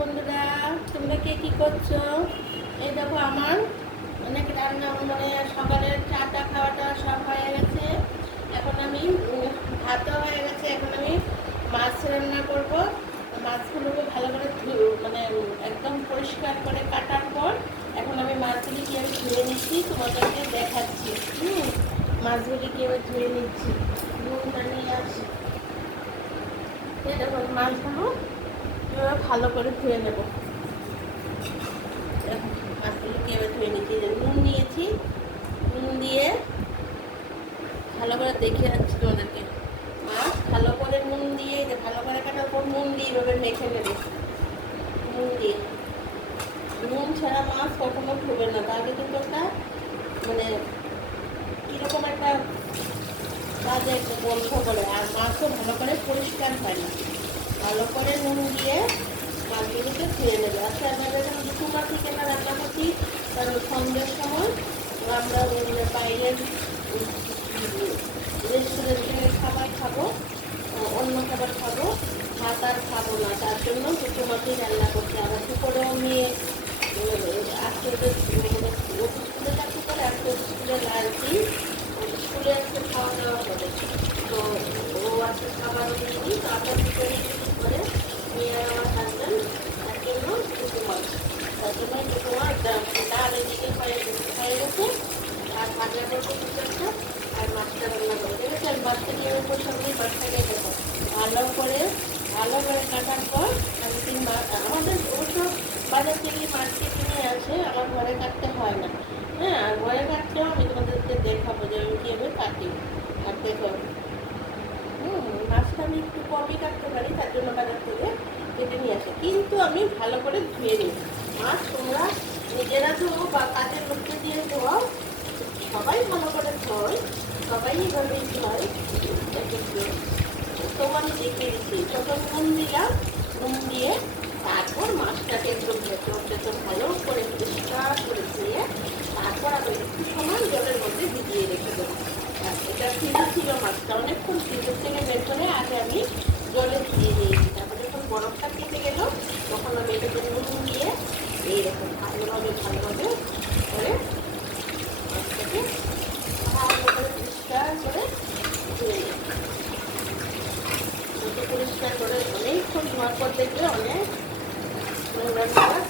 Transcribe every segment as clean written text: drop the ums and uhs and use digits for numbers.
বন্ধুরা, তোমরা কে কি করছো? এই দেখো আমার অনেক রান্না, মানে সকালের চাটা খাওয়াটা সব হয়ে গেছে। এখন আমি ভাতও হয়ে গেছে। এখন আমি মাছ রান্না করব। মাছগুলোকে ভালো করে মানে একদম পরিষ্কার করে কাটার পর এখন আমি মাছগুলি কীভাবে ধুয়ে নিচ্ছি তোমাদেরকে দেখাচ্ছি। মাছগুলি কীভাবে ধুয়ে নিচ্ছি, নুন নিয়ে আসি। এই দেখো মাছগুলো ভালো করে ধুয়ে নেব। মাছগুলো কীভাবে ধুয়ে নিচ্ছি, নুন নিয়েছি, নুন দিয়ে ভালো করে দেখে যাচ্ছি তোমাদেরকে। মাছ ভালো করে নুন দিয়ে ভালো করে কাটার পর নুন দিয়ে এভাবে মেখে নেবে। নুন দিয়ে, নুন ছাড়া মাছ কখনো ধুবে না, তাহলে কিন্তু একটা মানে কীরকম একটা বাজে একটা গন্ধ করে, আর মাছও ভালো করে পরিষ্কার হয় না। ভালো করে নুন দিয়ে মাছগুলোকে ধুয়ে নেবে। আচ্ছা, আমাদের যখন দুটো মাছ চিকেনটা রান্না করছি, কারণ সন্ধ্যের সময় আমরা বাইরের রেস্টুরেন্টের খাবার খাবো, অন্য খাবার খাবো, ভাত আর খাবো না, তার জন্য দুটো মাছই রান্না করছি। আবার দুপুরেও মেয়ে আজকে স্কুলে থাকতে পারে, আজকে স্কুলে লাঞ্চি স্কুলে আজকে খাওয়া দাওয়া করে, তো ও আজকে খাবারও নিই, তো আবার দুপুরে করে মেয়ে আর আমার হাজব্যান্ড তার জন্য দুটো মাছ, তার জন্য দুটো মাছ ডাল এদিকে হয়ে গেছে, আর ভাজা করবো কিছু একটা, আর মাছটা রান্না করে দেখেছি। আর মাছটা নিয়ে উপর সঙ্গে মাছটাকে দেবো ভালো করে কাটার পর আমি আমাদের অবশ্য বাজার থেকে মার্কেট নিয়ে আসে, আমার ঘরে কাটতে হয় না। হ্যাঁ, আর ঘরে কাটতেও আমি তোমাদেরকে দেখাবো যে আমি কীভাবে কাটি। আর দেখো মাছটা আমি একটু কমই কাটতে পারি, তার জন্য বাজার থেকে কেটে নিয়ে আসে, কিন্তু আমি ভালো করে ধুয়ে নিই। মাছ তোমরা নিজেরা ধোও বা কাজের লোককে দিয়ে ধোয়াও, সবাই ভালো করে ধোয়, সবাই এইভাবেই ধোয়। তো আমি দেখিয়ে দিচ্ছি, প্রথম নুন দিলাম, নুন দিয়ে তারপর মাছটাকে একটু ভেতর ভালো করে পরিষ্কার করে ধুয়ে তারপর আমি একটু সময় জলের মধ্যে ভিজিয়ে রেখে দেবো। এটা ফ্রিজে ছিল মাছটা, অনেকক্ষণ ফ্রিজের থেকে বের করে আগে আমি জলে ভিজিয়ে দিয়েছি। তারপর যখন বরফটা কেটে গেল তখন আমি এটাকে নুন দিয়ে এইরকম ভালোভাবে করে মাছটাকে ভালো করে পরিষ্কার করে ধুয়ে নিই। পরিষ্কার করে অনেকক্ষণ ধোয়ার পর দেখলে অনেক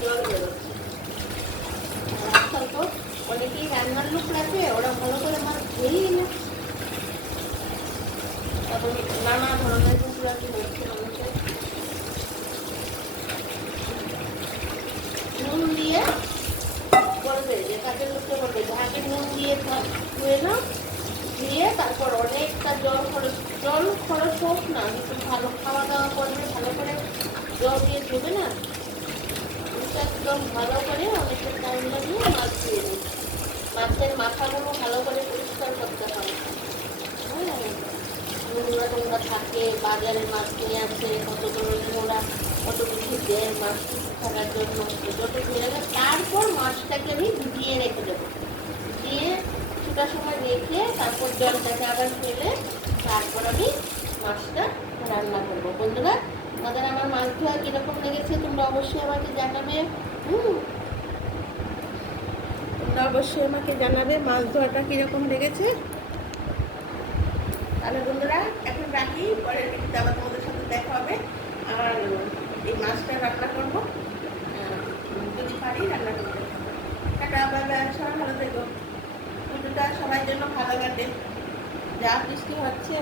জল বেরোচ্ছে। আজকাল তো অনেকেই রান্নার লোক রাখে, ওরা ভালো করে মাছ ধুয়েই না, তারপর নানা ধরনের কুকুরাটি হচ্ছে মানুষের। নুন দিয়ে বলবে যে কাজের লোককে বলবে যাহাকে নুন দিয়ে ধুয়ে না, ধুয়ে তারপর অনেকটা জল খরচ হোক না, কিন্তু ভালো খাওয়া দাওয়া করবে, ভালো করে জল দিয়ে ধুবে না, একদম ভালো করে অনেকটা টাইম লাগিয়ে মাছ ধুয়ে নিই। মাছের মাথাগুলো ভালো করে পরিষ্কার করতে হয়। হ্যাঁ, নোংরা টোংরা থাকে, বাজারে মাছ নিয়ে আসে, কত ধরনের ওরা কত কিছু দেয় মাছ থাকার জন্য, যত ধুয়ে গেলে তারপর মাছটাকে আমি ভিজিয়ে রেখে দেবো। দিয়ে কিছুটা সময় রেখে তারপর জলটাকে আবার ফেলে তারপর আমি মাছটা রান্না করবো। বন্ধুরা, আমাদের আমার মাছ ধোয়া কীরকম লেগেছে তোমরা অবশ্যই আমাকে জানাবে। তোমরা অবশ্যই আমাকে জানাবে মাছ ধোয়াটা কীরকম লেগেছে। তাহলে বন্ধুরা এখন রাখি, পরের ভিডিওতে আবার তোমাদের সাথে দেখা হবে। আর এই মাছটা রান্না করবো, যদি পারি রান্না করবো। টাটা, বাই বাই, সবাই ভালো থেকো। ভিডিওটা সবার জন্য ভালো কাটে, যা বৃষ্টি হচ্ছে।